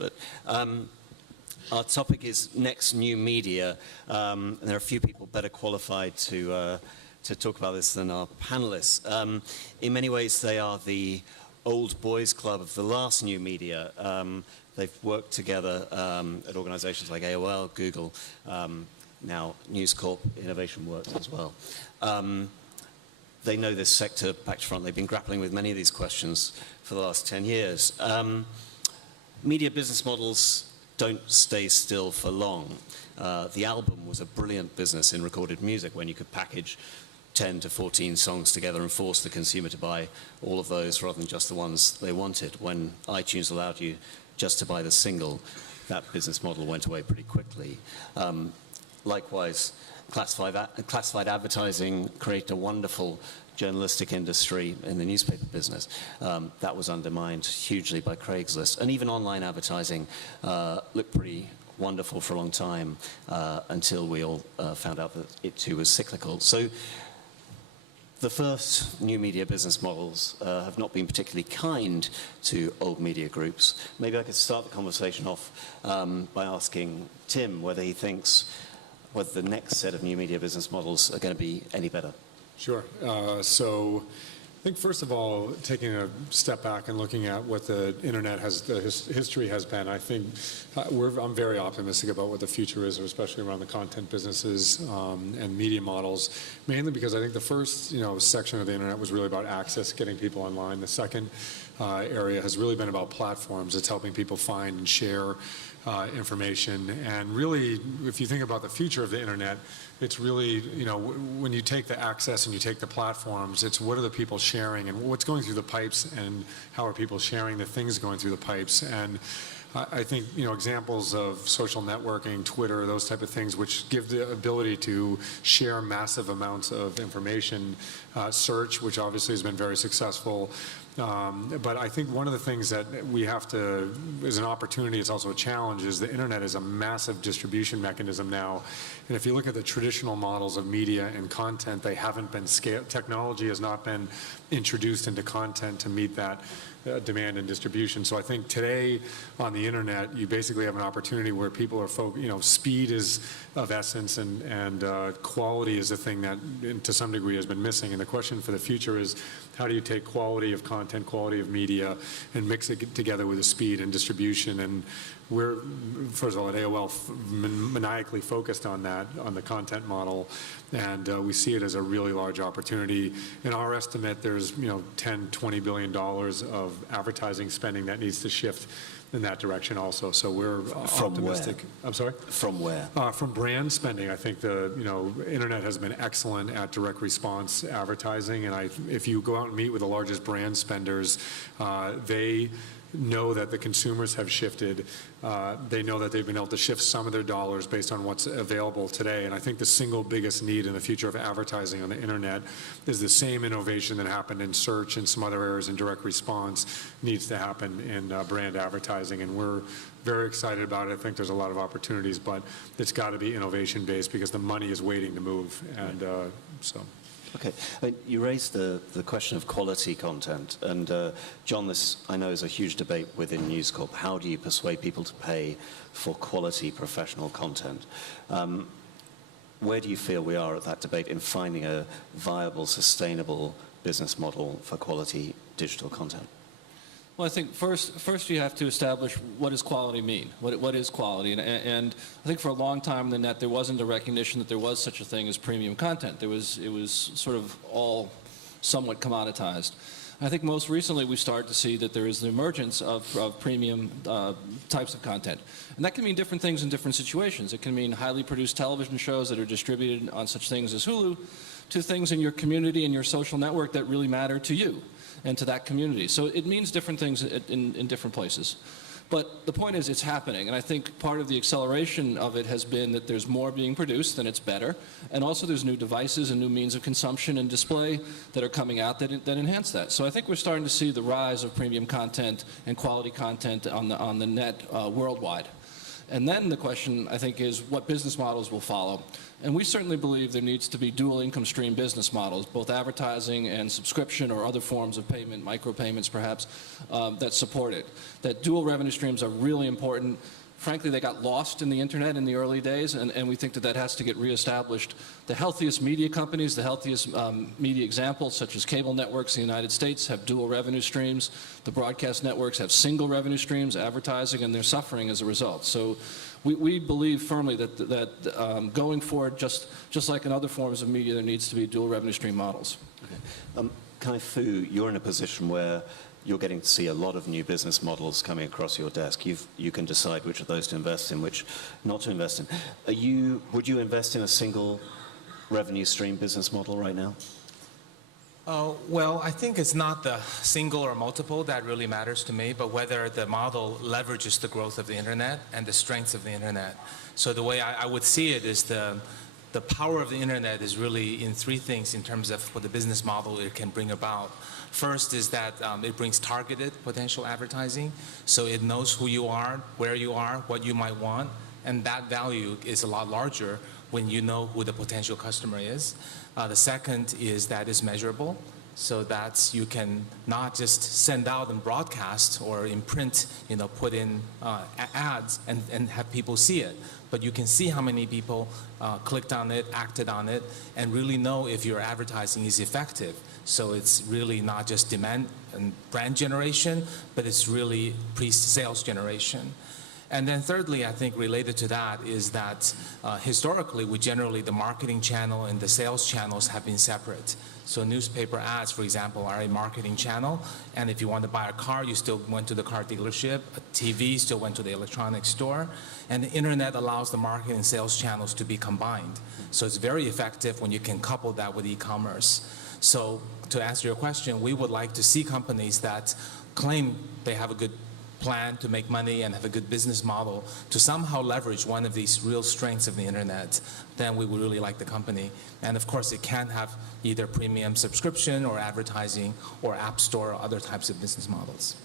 but our topic is next new media, and there are a few people better qualified to talk about this than our panelists. In many ways, they are the old boys club of the last new media. They've worked together at organizations like AOL, Google, now News Corp, Innovation Works as well. They know this sector back to front. They've been grappling with many of these questions for the last 10 years. Media business models don't stay still for long. The album was a brilliant business in recorded music when you could package 10 to 14 songs together and force the consumer to buy all of those rather than just the ones they wanted. When iTunes allowed you just to buy the single, that business model went away pretty quickly. Likewise, classified advertising created a wonderful journalistic industry in the newspaper business. That was undermined hugely by Craigslist. And even online advertising looked pretty wonderful for a long time until we all found out that it too was cyclical. So the first new media business models have not been particularly kind to old media groups. Maybe I could start the conversation off by asking Tim whether he thinks whether the next set of new media business models are going to be any better. Sure. So I think first of all, taking a step back and looking at what the internet has, the history has been, I think I'm very optimistic about what the future is, especially around the content businesses and media models, mainly because I think the first section of the internet was really about access, getting people online. The second area has really been about platforms. It's helping people find and share information. And really, if you think about the future of the internet, it's really, when you take the access and you take the platforms, it's what are the people sharing and what's going through the pipes and how are people sharing the things going through the pipes. And I think, examples of social networking, Twitter, those type of things, which give the ability to share massive amounts of information, search, which obviously has been very successful. But I think one of the things that we have to, is an opportunity, it's also a challenge, is the internet is a massive distribution mechanism now. And if you look at the traditional models of media and content, they haven't been scaled. Technology has not been introduced into content to meet that demand and distribution. So I think today on the internet, you basically have an opportunity where people are, speed is of essence and quality is a thing that to some degree has been missing. And the question for the future is, how do you take quality of content, quality of media, and mix it together with the speed and distribution? And we're, first of all, at AOL, maniacally focused on that, on the content model, and we see it as a really large opportunity. In our estimate, there's $10, $20 billion of advertising spending that needs to shift in that direction also. So we're optimistic. Where? I'm sorry? From where? From brand spending. I think the internet has been excellent at direct response advertising, and if you go out and meet with the largest brand spenders, they know that the consumers have shifted. They know that they've been able to shift some of their dollars based on what's available today. And I think the single biggest need in the future of advertising on the internet is the same innovation that happened in search and some other areas in direct response needs to happen in brand advertising. And we're very excited about it. I think there's a lot of opportunities, but it's got to be innovation based because the money is waiting to move. And so. Okay, you raised the question of quality content, and John, this I know is a huge debate within News Corp. How do you persuade people to pay for quality professional content? Where do you feel we are at that debate in finding a viable, sustainable business model for quality digital content? Well, I think first you have to establish what does quality mean? What is quality? And I think for a long time in the net there wasn't a recognition that there was such a thing as premium content. It was sort of all somewhat commoditized. I think most recently we started to see that there is the emergence of premium types of content. And that can mean different things in different situations. It can mean highly produced television shows that are distributed on such things as Hulu, to things in your community and your social network that really matter to you and to that community. So it means different things in different places. But the point is it's happening, and I think part of the acceleration of it has been that there's more being produced and it's better, and also there's new devices and new means of consumption and display that are coming out that enhance that. So I think we're starting to see the rise of premium content and quality content on the net worldwide. And then the question, I think, is what business models will follow. And we certainly believe there needs to be dual income stream business models, both advertising and subscription or other forms of payment, micropayments perhaps, that support it. That dual revenue streams are really important. Frankly, they got lost in the internet in the early days, and we think that that has to get reestablished. The healthiest media companies, the healthiest media examples, such as cable networks in the United States, have dual revenue streams. The broadcast networks have single revenue streams, advertising, and they're suffering as a result. So we believe firmly that going forward, just like in other forms of media, there needs to be dual revenue stream models. Okay. Kai Fu, you're in a position where you're getting to see a lot of new business models coming across your desk. You can decide which of those to invest in, which not to invest in. Would you invest in a single revenue stream business model right now? Well, I think it's not the single or multiple that really matters to me, but whether the model leverages the growth of the internet and the strengths of the internet. So the way I would see it is the power of the internet is really in three things in terms of what the business model it can bring about. First is that it brings targeted potential advertising, so it knows who you are, where you are, what you might want, and that value is a lot larger when you know who the potential customer is. The second is that it's measurable, so that you can not just send out and broadcast or in print, put in ads and have people see it, but you can see how many people clicked on it, acted on it, and really know if your advertising is effective. So it's really not just demand and brand generation, but it's really pre-sales generation. And then thirdly, I think related to that is that historically, the marketing channel and the sales channels have been separate. So newspaper ads, for example, are a marketing channel. And if you want to buy a car, you still went to the car dealership. A TV still went to the electronics store. And the internet allows the marketing and sales channels to be combined. So it's very effective when you can couple that with e-commerce. So to answer your question, we would like to see companies that claim they have a good plan to make money and have a good business model to somehow leverage one of these real strengths of the internet. Then we would really like the company. And of course, it can have either premium subscription or advertising or app store or other types of business models.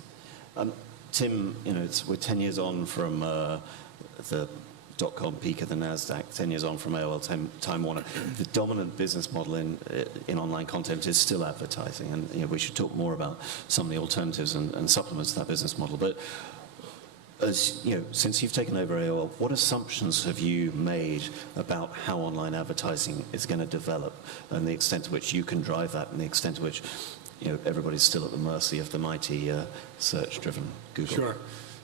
Tim, we're 10 years on from the dot-com peak of the NASDAQ, 10 years on from AOL Time Warner. The dominant business model in online content is still advertising, and we should talk more about some of the alternatives and supplements to that business model. But as since you've taken over AOL, what assumptions have you made about how online advertising is going to develop, and the extent to which you can drive that, and the extent to which everybody's still at the mercy of the mighty search-driven Google? Sure.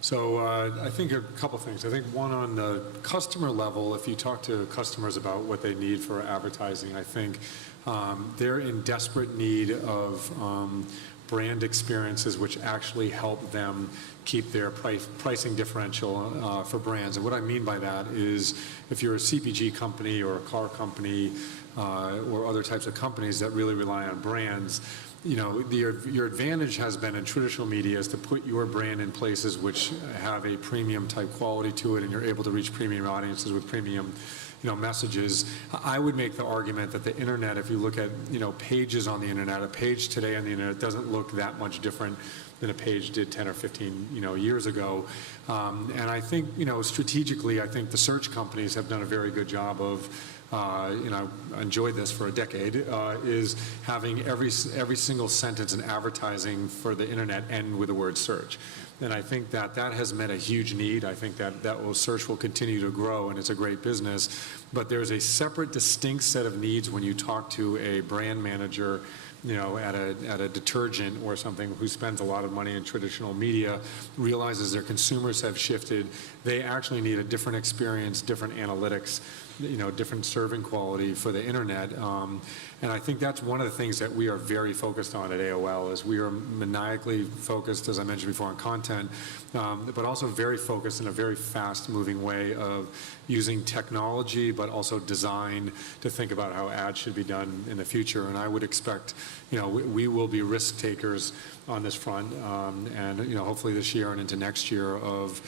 So I think a couple things. I think one, on the customer level, if you talk to customers about what they need for advertising, I think they're in desperate need of brand experiences which actually help them keep their pricing differential for brands. And what I mean by that is, if you're a CPG company or a car company or other types of companies that really rely on brands, your advantage has been in traditional media is to put your brand in places which have a premium type quality to it, and you're able to reach premium audiences with premium messages. I would make the argument that the internet, if you look at pages on the internet, a page today on the internet doesn't look that much different than a page did 10 or 15 years ago. And I think strategically, I think the search companies have done a very good job of I enjoyed this for a decade, is having every single sentence in advertising for the internet end with the word search. And I think that has met a huge need. I think that search will continue to grow, and it's a great business. But there's a separate, distinct set of needs when you talk to a brand manager at a detergent or something who spends a lot of money in traditional media, realizes their consumers have shifted. They actually need a different experience, different analytics, different serving quality for the internet. And I think that's one of the things that we are very focused on at AOL, is we are maniacally focused, as I mentioned before, on content, but also very focused in a very fast-moving way of using technology, but also design to think about how ads should be done in the future. And I would expect, we will be risk takers on this front, and hopefully this year and into next year of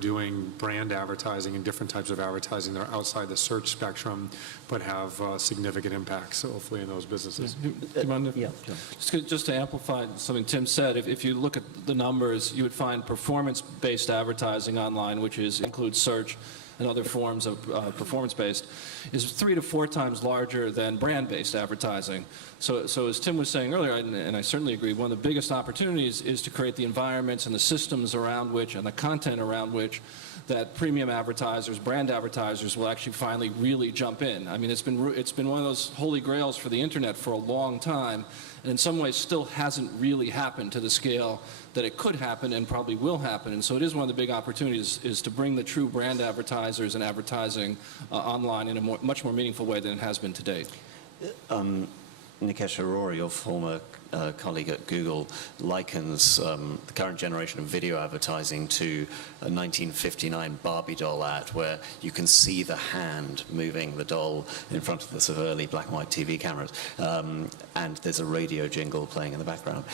doing brand advertising and different types of advertising that are outside the search spectrum, but have significant impacts, hopefully, in those businesses. Do you mind if- Yeah. Just to amplify something Tim said, if you look at the numbers, you would find performance-based advertising online, which includes search and other forms of performance-based, is 3 to 4 times larger than brand-based advertising. So as Tim was saying earlier, and I certainly agree, one of the biggest opportunities is to create the environments and the systems around which and the content around which that premium advertisers, brand advertisers will actually finally really jump in. I mean, it's been one of those holy grails for the internet for a long time, and in some ways still hasn't really happened to the scale that it could happen and probably will happen. And so it is one of the big opportunities is to bring the true brand advertisers and advertising online in a much more meaningful way than it has been to date. Nikesh Arora, your former colleague at Google, likens the current generation of video advertising to a 1959 Barbie doll ad where you can see the hand moving the doll in front of the sort of early black and white TV cameras, and there's a radio jingle playing in the background.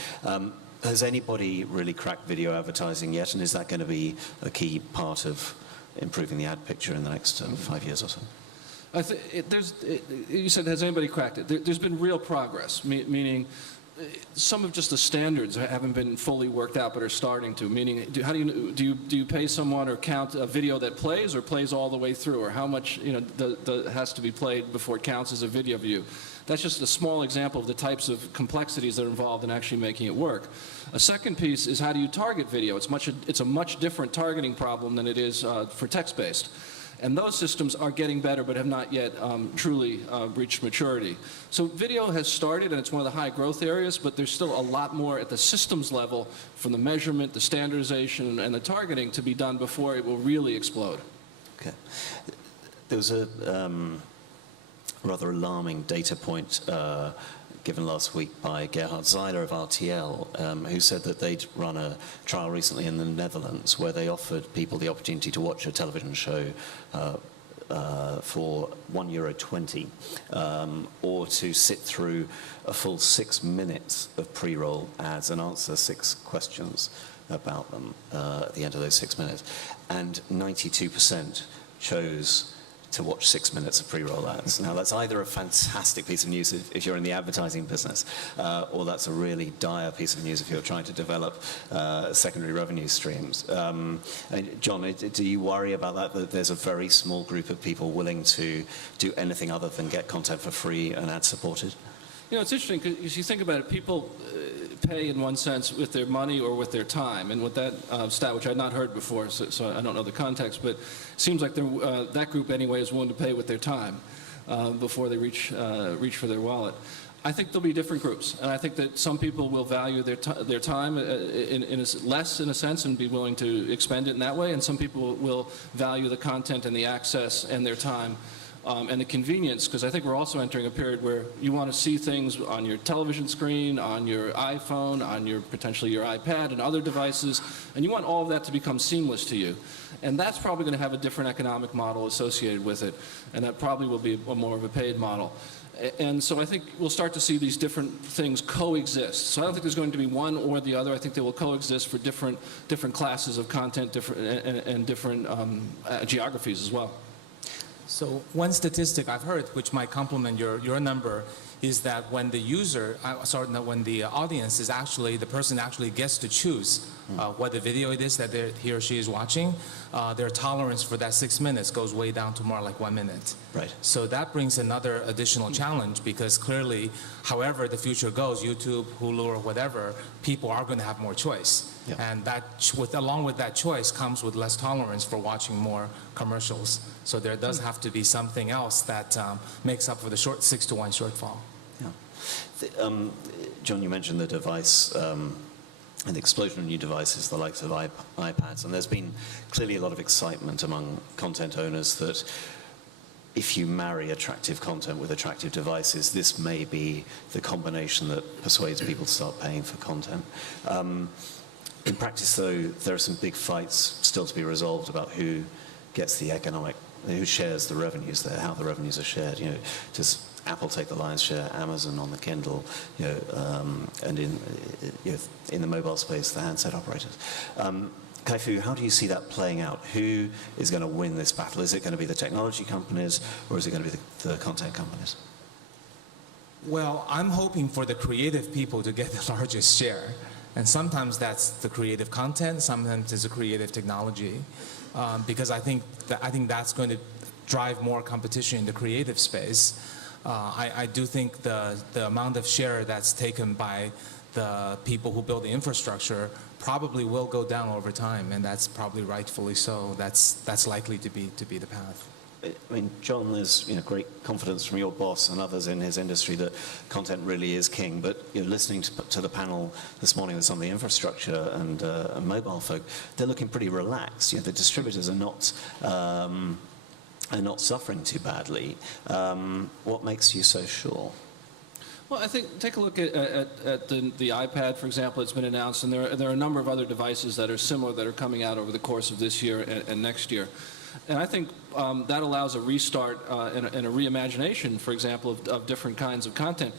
Has anybody really cracked video advertising yet, and is that going to be a key part of improving the ad picture in the next 5 years or so? You said, has anybody cracked it? There's been real progress, meaning some of just the standards haven't been fully worked out, but are starting to. Meaning, do you pay someone or count a video that plays or plays all the way through, or how much has to be played before it counts as a video view? That's just a small example of the types of complexities that are involved in actually making it work. A second piece is how do you target video? It's a much different targeting problem than it is for text-based. And those systems are getting better, but have not yet truly reached maturity. So video has started, and it's one of the high growth areas, but there's still a lot more at the systems level from the measurement, the standardization, and the targeting to be done before it will really explode. Okay. There was a rather alarming data point given last week by Gerhard Zeiler of RTL, who said that they'd run a trial recently in the Netherlands where they offered people the opportunity to watch a television show for €1.20, or to sit through a full 6 minutes of pre-roll ads and answer 6 questions about them at the end of those 6 minutes. And 92% chose to watch 6 minutes of pre-roll ads. Now, that's either a fantastic piece of news if you're in the advertising business, or that's a really dire piece of news if you're trying to develop secondary revenue streams. John, do you worry about that there's a very small group of people willing to do anything other than get content for free and ad-supported? It's interesting because you think about it, people pay in one sense with their money or with their time. And with that stat, which I'd not heard before, so I don't know the context, but it seems like that group anyway is willing to pay with their time before they reach for their wallet. I think there'll be different groups, and I think that some people will value their time less in a sense and be willing to expend it in that way, and some people will value the content and the access and their time and the convenience, because I think we're also entering a period where you want to see things on your television screen, on your iPhone, on potentially your iPad and other devices, and you want all of that to become seamless to you. And that's probably going to have a different economic model associated with it, and that probably will be more of a paid model. And so I think we'll start to see these different things coexist. So I don't think there's going to be one or the other. I think they will coexist for different classes of content, and different geographies as well. So one statistic I've heard, which might complement your number, is that when the when the audience is actually, the person actually gets to choose what the video it is that he or she is watching, their tolerance for that 6 minutes goes way down to more like 1 minute. Right. So that brings another additional challenge, because clearly, however the future goes, YouTube, Hulu, or whatever, people are going to have more choice. Yeah. And along with that choice comes with less tolerance for watching more commercials. So there does have to be something else that makes up for the 6 to 1 shortfall. Yeah. John, you mentioned the device and the explosion of new devices, the likes of iPads, and there's been clearly a lot of excitement among content owners that if you marry attractive content with attractive devices, this may be the combination that persuades people to start paying for content. In practice, though, there are some big fights still to be resolved about who gets the who shares the revenues there, how the revenues are shared. Does Apple take the lion's share, Amazon on the Kindle, and in the mobile space, the handset operators. Kai-Fu, how do you see that playing out? Who is going to win this battle? Is it going to be the technology companies, or is it going to be the content companies? Well, I'm hoping for the creative people to get the largest share. And sometimes that's the creative content, sometimes it's the creative technology. Because I think that's going to drive more competition in the creative space. I do think the amount of share that's taken by the people who build the infrastructure probably will go down over time, and that's probably rightfully so. That's likely to be the path. I mean, John, there's great confidence from your boss and others in his industry that content really is king. But listening to the panel this morning with some of the infrastructure and mobile folk, they're looking pretty relaxed. The distributors are not suffering too badly. What makes you so sure? Well, I think take a look at the iPad, for example. It's been announced, and there are a number of other devices that are similar that are coming out over the course of this year and next year. And I think that allows a restart and a reimagination, for example, of different kinds of content,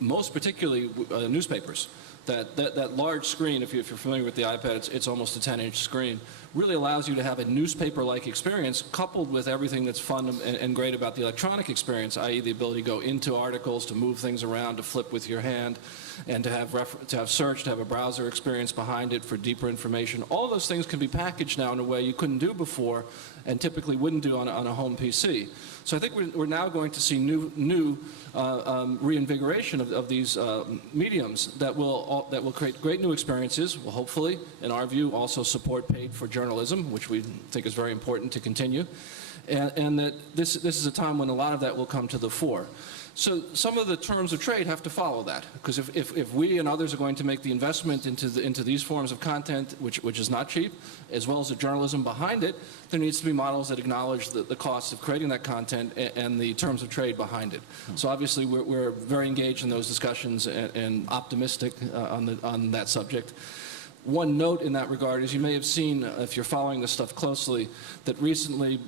most particularly newspapers. That large screen, if you're familiar with the iPad, it's almost a 10-inch screen, really allows you to have a newspaper-like experience coupled with everything that's fun and great about the electronic experience, i.e. the ability to go into articles, to move things around, to flip with your hand, and to have search, to have a browser experience behind it for deeper information. All those things can be packaged now in a way you couldn't do before and typically wouldn't do on a home PC. So I think we're now going to see new reinvigoration of these mediums that will create great new experiences, will hopefully, in our view, also support paid-for journalism, which we think is very important to continue, and that this is a time when a lot of that will come to the fore. So some of the terms of trade have to follow that, because if we and others are going to make the investment into these forms of content, which is not cheap, as well as the journalism behind it, there needs to be models that acknowledge the costs of creating that content and the terms of trade behind it. So obviously we're very engaged in those discussions and optimistic on that subject. One note in that regard is you may have seen, if you're following this stuff closely, that recently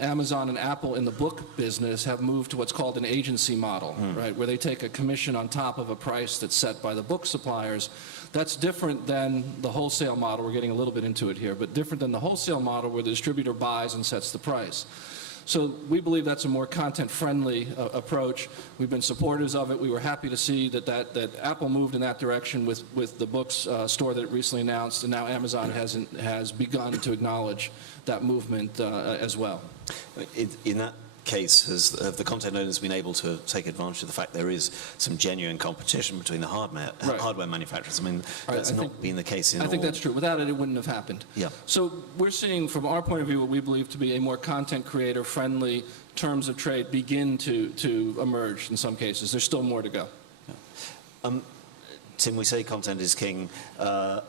Amazon and Apple in the book business have moved to what's called an agency model, right, where they take a commission on top of a price that's set by the book suppliers. That's different than the wholesale model. We're getting a little bit into it here, but different than the wholesale model where the distributor buys and sets the price. So we believe that's a more content-friendly approach. We've been supporters of it. We were happy to see that Apple moved in that direction with the books store that it recently announced, and now Amazon has begun to acknowledge that movement as well. In that case, have the content owners been able to take advantage of the fact there is some genuine competition between the hardware manufacturers? I mean, that's not been the case in all. I think that's true. Without it, it wouldn't have happened. Yeah. So we're seeing, from our point of view, what we believe to be a more content creator-friendly terms of trade begin to emerge in some cases. There's still more to go. Yeah. Tim, we say content is king.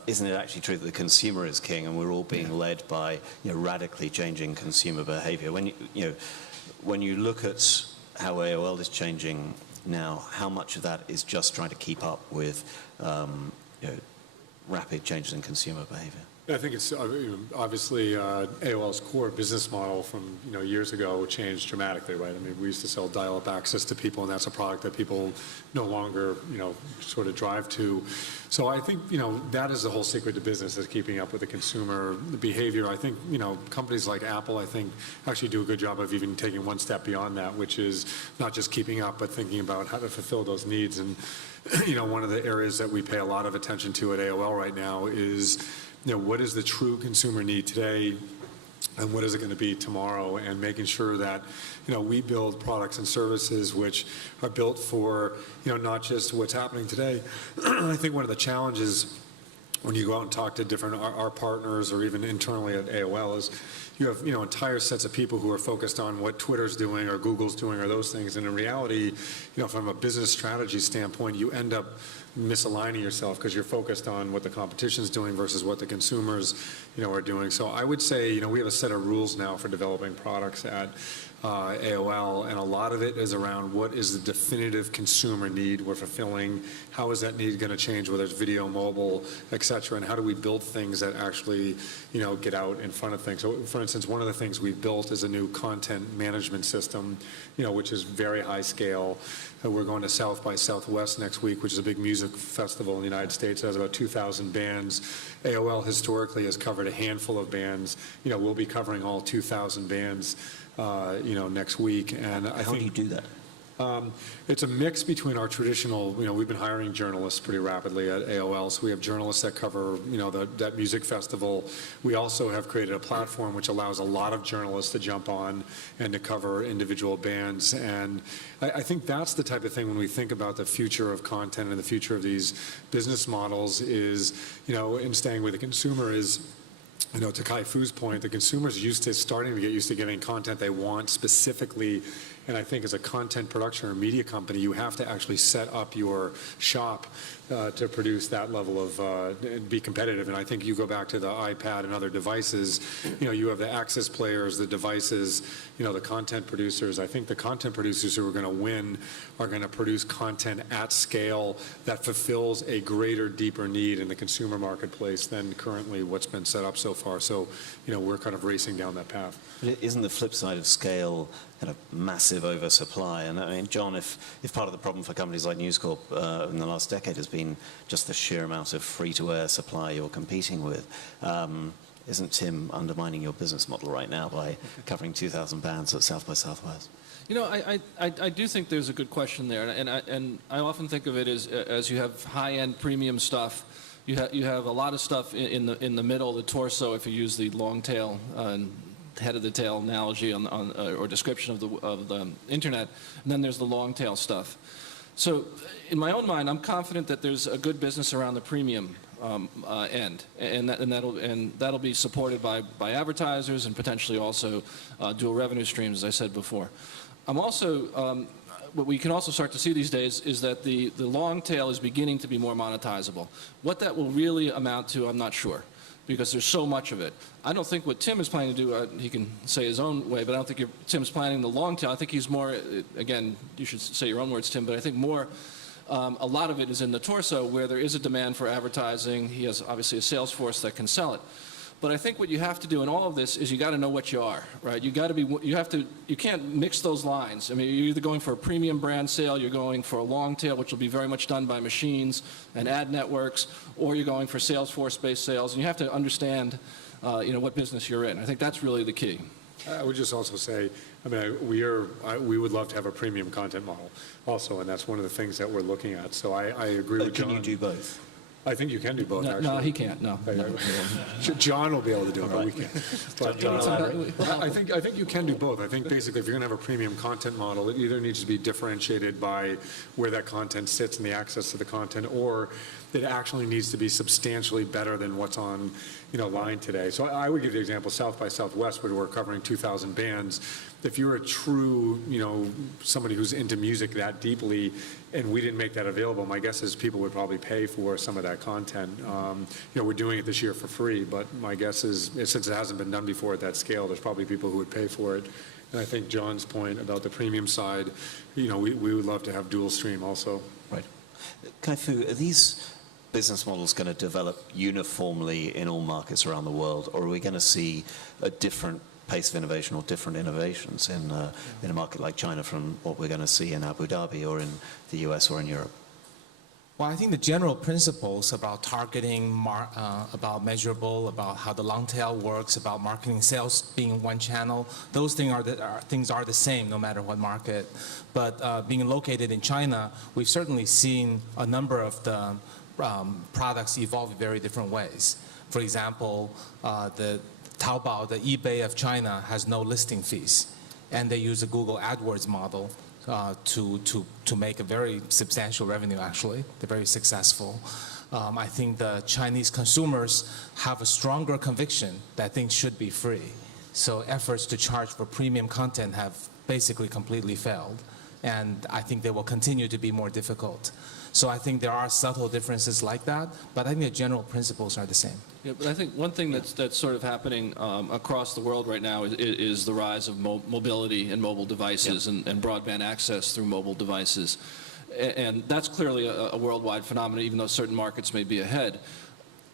Isn't it actually true that the consumer is king, and we're all being led by radically changing consumer behavior? When you look at how AOL is changing now, how much of that is just trying to keep up with rapid changes in consumer behavior? I think it's obviously AOL's core business model from years ago changed dramatically, right? I mean, we used to sell dial-up access to people, and that's a product that people no longer sort of drive to. So I think that is the whole secret to business, is keeping up with the consumer behavior. I think companies like Apple, I think, actually do a good job of even taking one step beyond that, which is not just keeping up, but thinking about how to fulfill those needs. And one of the areas that we pay a lot of attention to at AOL right now is what is the true consumer need today, and what is it going to be tomorrow, and making sure that we build products and services which are built for not just what's happening today. I think one of the challenges when you go out and talk to different our partners or even internally at AOL is you have entire sets of people who are focused on what Twitter's doing or Google's doing or those things, and in reality, from a business strategy standpoint, you end up misaligning yourself because you're focused on what the competition's doing versus what the consumers are doing. So I would say we have a set of rules now for developing products at AOL, and a lot of it is around what is the definitive consumer need we're fulfilling, how is that need going to change, whether it's video, mobile, et cetera, and how do we build things that actually get out in front of things. So for instance, one of the things we've built is a new content management system which is very high scale. We're going to South by Southwest next week, which is a big music music festival in the United States. It has about 2,000 bands. AOL historically has covered a handful of bands. We'll be covering all 2,000 bands, next week. And I How think do you do that? It's a mix between our traditional, we've been hiring journalists pretty rapidly at AOL, so we have journalists that cover, that music festival. We also have created a platform which allows a lot of journalists to jump on and to cover individual bands. And I think that's the type of thing when we think about the future of content and the future of these business models is, in staying with the consumer is, to Kai Fu's point, the consumer's starting to get used to getting content they want specifically. And I think as a content production or media company, you have to actually set up your shop to produce that level of, and be competitive. And I think you go back to the iPad and other devices, you have the access players, the devices, the content producers. I think the content producers who are going to win are going to produce content at scale that fulfills a greater, deeper need in the consumer marketplace than currently what's been set up so far. So, we're kind of racing down that path. But isn't the flip side of scale kind of massive oversupply? And I mean, John, if part of the problem for companies like News Corp in the last decade has been just the sheer amount of free-to-air supply you're competing with, isn't Tim undermining your business model right now by covering 2,000 bands at South by Southwest? I do think there's a good question there, and I often think of it as you have high-end premium stuff. You have a lot of stuff in the middle, the torso, if you use the long tail head of the tail analogy or description of the internet, and then there's the long tail stuff. So in my own mind, I'm confident that there's a good business around the premium end, and that'll be supported by advertisers and potentially also dual revenue streams, as I said before. I'm also what we can also start to see these days is that the long tail is beginning to be more monetizable. What that will really amount to, I'm not sure, because there's so much of it. I don't think what Tim is planning to do, he can say his own way, but I don't think Tim's planning the long tail. I think he's more, again, you should say your own words, Tim, but I think more, a lot of it is in the torso where there is a demand for advertising. He has obviously a sales force that can sell it. But I think what you have to do in all of this is you got to know what you are, right? You can't mix those lines. I mean, you're either going for a premium brand sale, you're going for a long tail, which will be very much done by machines and ad networks, or you're going for Salesforce-based sales, and you have to understand, what business you're in. I think that's really the key. I would just also say, I mean, we would love to have a premium content model also, and that's one of the things that we're looking at. So I agree with John. Can you do both? I think you can do both, actually. No, he can't, no. John will be able to do it, but we can't. But, John, I think you can do both. I think basically if you're going to have a premium content model, it either needs to be differentiated by where that content sits and the access to the content, or it actually needs to be substantially better than what's on, line today. So I would give the example South by Southwest, where we're covering 2,000 bands. If you're a true, somebody who's into music that deeply, and we didn't make that available, my guess is people would probably pay for some of that content. We're doing it this year for free, but my guess is, since it hasn't been done before at that scale, there's probably people who would pay for it. And I think John's point about the premium side, we would love to have dual stream also. Right. Kai Fu, are these business models going to develop uniformly in all markets around the world, or are we going to see a different pace of innovation or different innovations in a market like China from what we're going to see in Abu Dhabi or in the US or in Europe? Well, I think the general principles about targeting, about measurable, about how the long tail works, about marketing sales being one channel, those things are the same no matter what market. But being located in China, we've certainly seen a number of the products evolve in very different ways. For example, the Taobao, the eBay of China, has no listing fees, and they use a Google AdWords model to make a very substantial revenue, actually. They're very successful. I think the Chinese consumers have a stronger conviction that things should be free. So efforts to charge for premium content have basically completely failed, and I think they will continue to be more difficult. So I think there are subtle differences like that, but I think the general principles are the same. Yeah, but I think one thing that's sort of happening across the world right now is the rise of mobility and mobile devices, and broadband access through mobile devices. And that's clearly a worldwide phenomenon, even though certain markets may be ahead.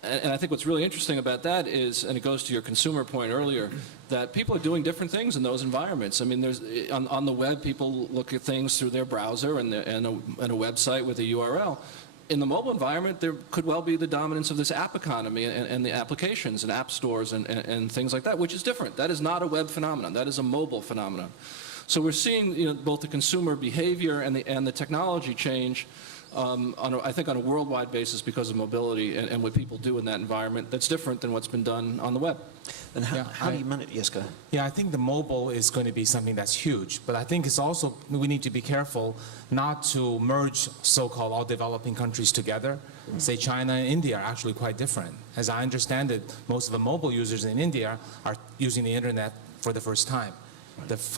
And I think what's really interesting about that is, and it goes to your consumer point earlier, that people are doing different things in those environments. I mean, there's on the web, people look at things through their browser and a website with a URL. in the mobile environment, there could well be the dominance of this app economy and the applications and app stores and things like that, which is different. That is not a web phenomenon. That is a mobile phenomenon. So we're seeing, you know, both the consumer behavior and the technology change, I think on a worldwide basis because of mobility and what people do in that environment. That's different than what's been done on the web. And how do you manage? Yes, go ahead. Yeah, I think the mobile is going to be something that's huge, but I think it's also, we need to be careful not to merge so-called all developing countries together. Say China and India are actually quite different. As I understand it, most of the mobile users in India are using the internet for the first time.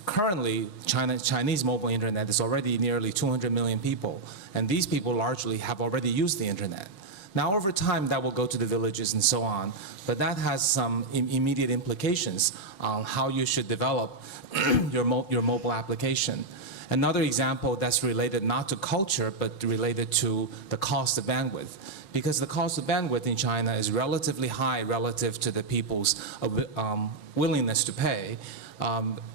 Currently, Chinese mobile internet is already nearly 200 million people, and these people largely have already used the internet. Now, over time, that will go to the villages and so on, but that has some immediate implications on how you should develop your mobile application. Another example that's related not to culture, but related to the cost of bandwidth. Because the cost of bandwidth in China is relatively high relative to the people's willingness to pay.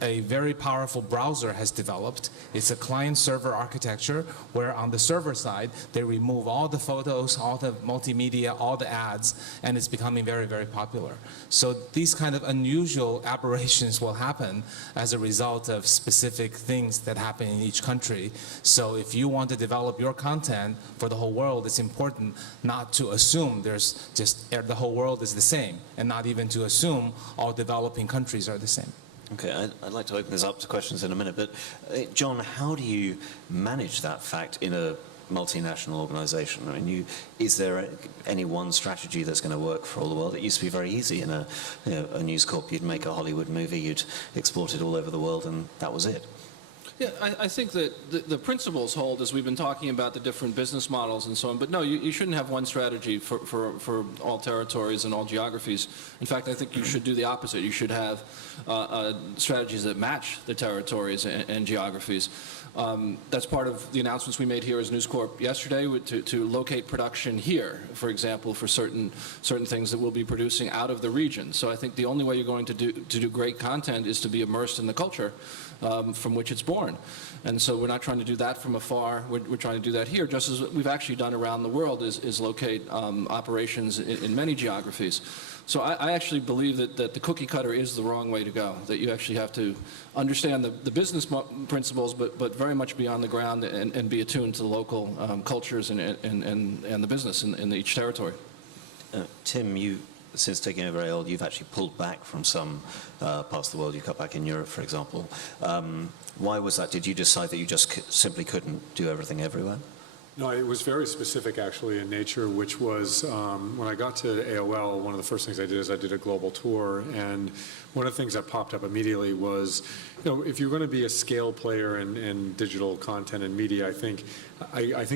A very powerful browser has developed. It's a client-server architecture where on the server side, they remove all the photos, all the multimedia, all the ads, and it's becoming very, very popular. So these kind of unusual aberrations will happen as a result of specific things that happen in each country. So if you want to develop your content for the whole world, it's important not to assume there's just the whole world is the same, and not even to assume all developing countries are the same. Okay, I'd like to open this up to questions in a minute, but John, how do you manage that fact in a multinational organization? I mean, is there any one strategy that's going to work for all the world? It used to be very easy in a News Corp. You'd make a Hollywood movie, you'd export it all over the world, and that was it. Yeah, I think that the principles hold as we've been talking about the different business models and so on. But no, you shouldn't have one strategy for all territories and all geographies. In fact, I think you should do the opposite. You should have strategies that match the territories and geographies. That's part of the announcements we made here as News Corp yesterday to locate production here, for example, for certain things that we'll be producing out of the region. So I think the only way you're going to do great content is to be immersed in the culture from which it's born. And so we're not trying to do that from afar. We're trying to do that here, just as we've actually done around the world, is locate operations in many geographies. So I actually believe that the cookie cutter is the wrong way to go, that you actually have to understand the business principles, but very much be on the ground and be attuned to the local cultures and the business in each territory. Tim, since taking over AOL, you've actually pulled back from some parts of the world. You cut back in Europe, for example. Why was that? Did you decide that you just simply couldn't do everything everywhere? No, it was very specific actually in nature, which was when I got to AOL, one of the first things I did is I did a global tour, and one of the things that popped up immediately was, if you're going to be a scale player in digital content and media, I think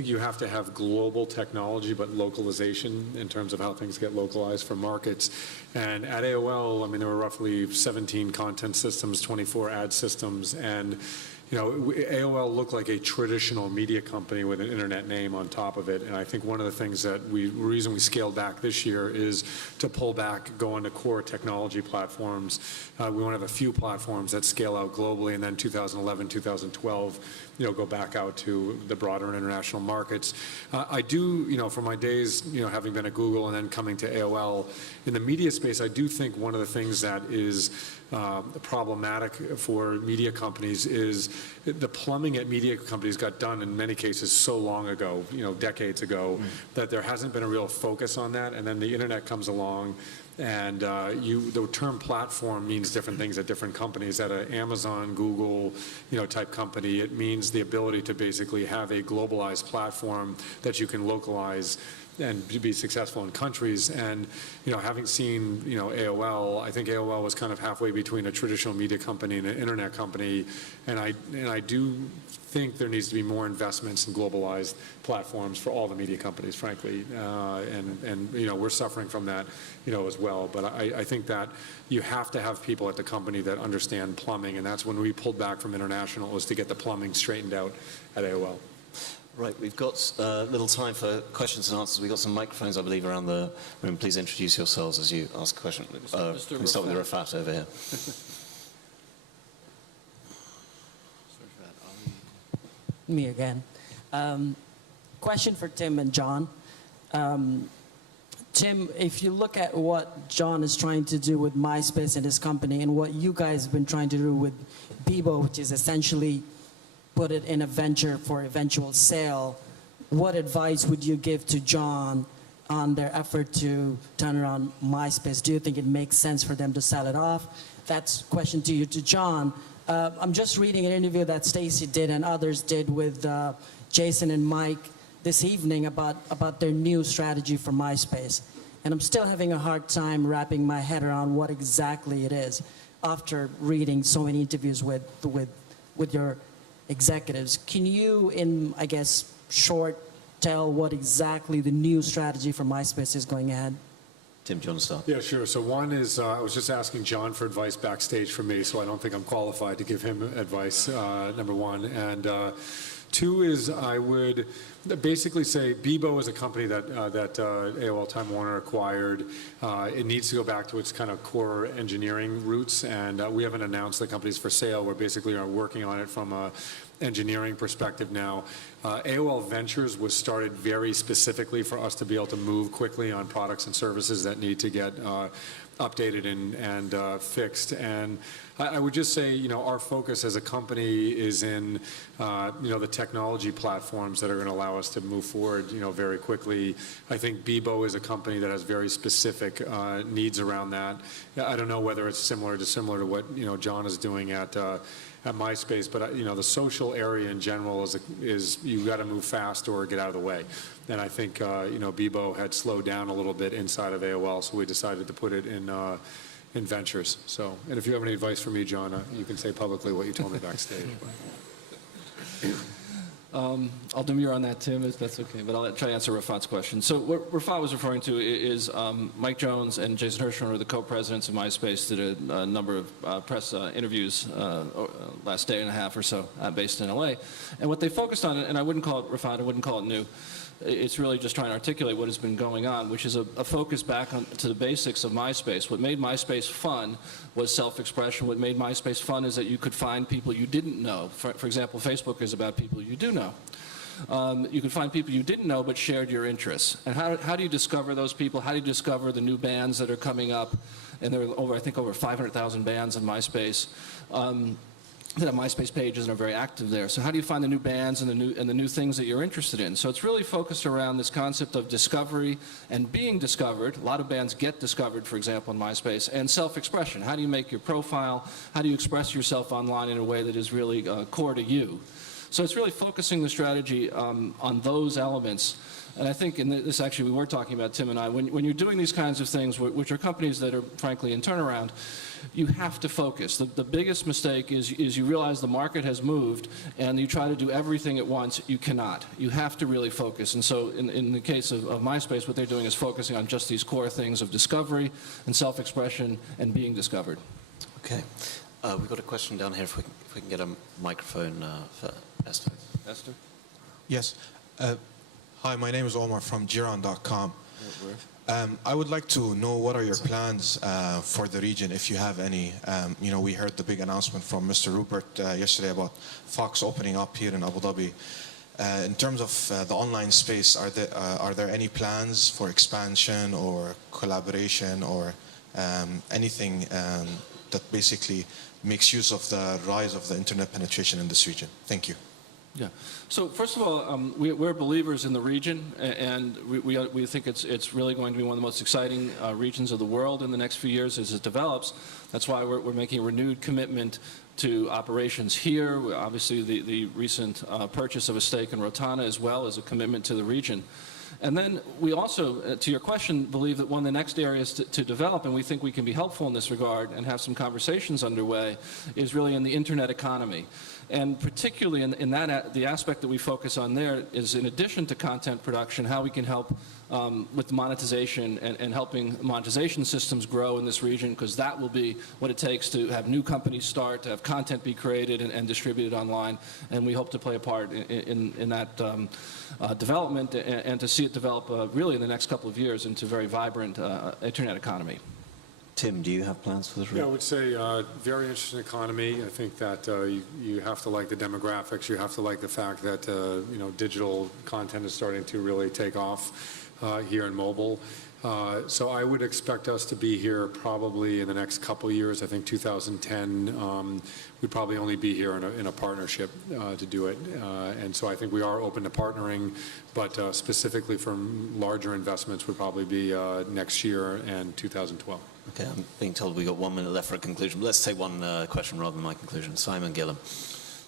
you have to have global technology but localization in terms of how things get localized for markets. And at AOL, I mean, there were roughly 17 content systems, 24 ad systems, and AOL looked like a traditional media company with an internet name on top of it. And I think one of the things that reason we scaled back this year is to pull back, go into core technology platforms. We want to have a few platforms that scale out globally, and then 2011, 2012, go back out to the broader international markets. I do, from my days, having been at Google and then coming to AOL, in the media space, I do think one of the things that is problematic for media companies is the plumbing at media companies got done in many cases so long ago, decades ago, that there hasn't been a real focus on that. And then the internet comes along, and the term platform means different things at different companies. At an Amazon, Google, type company, it means the ability to basically have a globalized platform that you can localize and be successful in countries. And having seen AOL, I think AOL was kind of halfway between a traditional media company and an internet company, and I do think there needs to be more investments in globalized platforms for all the media companies, frankly, and we're suffering from that as well. But I think that you have to have people at the company that understand plumbing, and that's when we pulled back from international, was to get the plumbing straightened out at AOL. Right, we've got little time for questions and answers. We've got some microphones, I believe, around the room. Please introduce yourselves as you ask a question. Can we start with Rafat over here? Me again. question for Tim and John. Tim, if you look at what John is trying to do with MySpace and his company and what you guys have been trying to do with Bebo, which is essentially put it in a venture for eventual sale, what advice would you give to John on their effort to turn around MySpace? Do you think it makes sense for them to sell it off? That's a question to you, to John. I'm just reading an interview that Stacy did and others did with Jason and Mike this evening about their new strategy for MySpace. And I'm still having a hard time wrapping my head around what exactly it is after reading so many interviews with your executives. Can you, in, I guess, short, tell what exactly the new strategy for MySpace is going ahead? Tim, do you want to start? Yeah, sure. So one is, I was just asking John for advice backstage for me, so I don't think I'm qualified to give him advice, number one. And two is I would basically say Bebo is a company that AOL Time Warner acquired. It needs to go back to its kind of core engineering roots, and we haven't announced the company's for sale. We're basically working on it from a engineering perspective now. AOL Ventures was started very specifically for us to be able to move quickly on products and services that need to get updated and fixed. And I would just say, you know, our focus as a company is in, you know, the technology platforms that are going to allow us to move forward, you know, very quickly. I think Bebo is a company that has very specific needs around that. I don't know whether it's similar to what, you know, John is doing at MySpace, but you know, the social area in general is you got to move fast or get out of the way. And I think you know, Bebo had slowed down a little bit inside of AOL, so we decided to put it in Ventures. So, and if you have any advice for me, John, you can say publicly what you told me backstage. I'll demur on that, Tim, if that's okay, but I'll try to answer Rafat's question. So what Rafat was referring to is Mike Jones and Jason Hirschhorn are the co-presidents of MySpace, did a number of press interviews last day and a half or so based in LA. And what they focused on, and I wouldn't call it Rafat, I wouldn't call it new, it's really just trying to articulate what has been going on, which is a focus back to the basics of MySpace. What made MySpace fun was self-expression. What made MySpace fun is that you could find people you didn't know. For example, Facebook is about people you do know. You could find people you didn't know but shared your interests. And how do you discover those people? How do you discover the new bands that are coming up? And there are, I think, over 500,000 bands on MySpace. That have MySpace pages and are very active there. So how do you find the new bands and the new things that you're interested in? So it's really focused around this concept of discovery and being discovered. A lot of bands get discovered, for example, on MySpace, and self-expression. How do you make your profile? How do you express yourself online in a way that is really core to you? So it's really focusing the strategy on those elements. And I think, and this actually we were talking about, Tim and I, when you're doing these kinds of things, which are companies that are frankly in turnaround, you have to focus. The biggest mistake is you realize the market has moved and you try to do everything at once. You cannot. You have to really focus. And so in the case of MySpace, what they're doing is focusing on just these core things of discovery and self-expression and being discovered. Okay. We've got a question down here, if we can get a microphone for Esther. Esther? Yes. Hi, my name is Omar from Giron.com. I would like to know what are your plans for the region, if you have any. You know, we heard the big announcement from Mr. Rupert yesterday about Fox opening up here in Abu Dhabi. In terms of the online space, are there any plans for expansion or collaboration or anything that basically makes use of the rise of the internet penetration in this region? Thank you. Yeah. So first of all, we're believers in the region, and we think it's really going to be one of the most exciting regions of the world in the next few years as it develops. That's why we're making a renewed commitment to operations here. Obviously, the recent purchase of a stake in Rotana as well as a commitment to the region. And then we also, to your question, believe that one of the next areas to develop, and we think we can be helpful in this regard and have some conversations underway, is really in the internet economy. And particularly in that, the aspect that we focus on there is, in addition to content production, how we can help with monetization and helping monetization systems grow in this region, because that will be what it takes to have new companies start, to have content be created and distributed online. And we hope to play a part in that development and to see it develop really in the next couple of years into a very vibrant internet economy. Tim, do you have plans for this Yeah, I route? would say very interesting economy. I think that you have to like the demographics. You have to like the fact that digital content is starting to really take off here in mobile. So I would expect us to be here probably in the next couple of years. I think 2010 we'd probably only be here in a partnership to do it. And so I think we are open to partnering, but specifically for larger investments would probably be next year and 2012. Okay, I'm being told we've got 1 minute left for a conclusion. Let's take one question rather than my conclusion. Simon Gillam.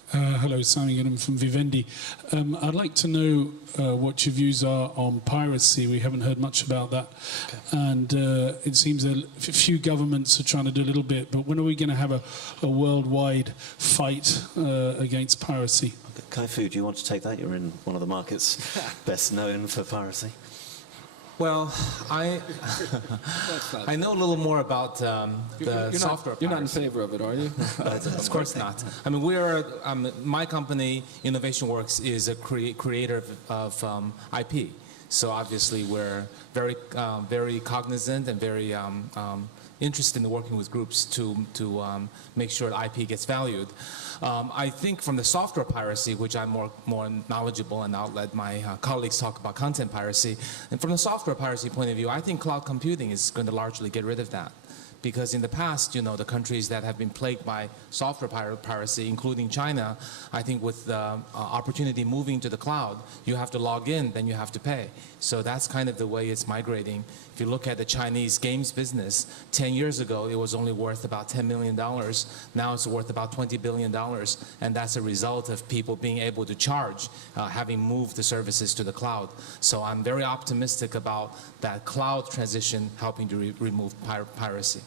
Hello, Simon Gillam from Vivendi. I'd like to know what your views are on piracy. We haven't heard much about that. Okay. And it seems a few governments are trying to do a little bit, but when are we going to have a worldwide fight against piracy? Okay. Kai-Fu, do you want to take that? You're in one of the markets best known for piracy. Well, I know a little more about the software You're not in piracy. favor of it, are you? Of course not. I mean, my company, Innovation Works, is a creator of IP. So obviously, we're very cognizant and very interested in working with groups to make sure that IP gets valued. I think from the software piracy, which I'm more knowledgeable, and I'll let my colleagues talk about content piracy. And from the software piracy point of view, I think cloud computing is going to largely get rid of that. Because in the past, the countries that have been plagued by software piracy, including China, I think with the opportunity moving to the cloud, you have to log in, then you have to pay. So that's kind of the way it's migrating. If you look at the Chinese games business, 10 years ago, it was only worth about $10 million. Now it's worth about $20 billion. And that's a result of people being able to charge, having moved the services to the cloud. So I'm very optimistic about that cloud transition helping to remove piracy.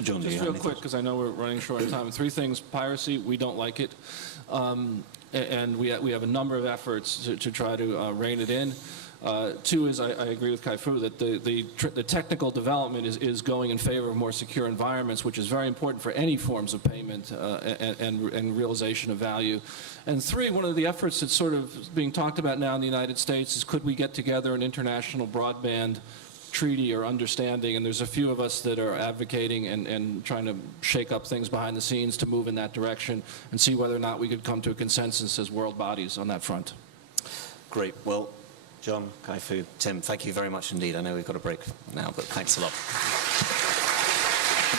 John, do you Just have real any quick, thoughts? because I know we're running short on time. 3 things. Piracy, we don't like it. And we have a number of efforts to try to rein it in. 2 is, I agree with Kai-Fu, that the technical development is going in favor of more secure environments, which is very important for any forms of payment and realization of value. And 3, one of the efforts that's sort of being talked about now in the United States is, could we get together an international broadband treaty or understanding? And there's a few of us that are advocating and trying to shake up things behind the scenes to move in that direction and see whether or not we could come to a consensus as world bodies on that front. Great. Well, John, Kai-Fu, Tim, thank you very much indeed. I know we've got a break now, but thanks a lot.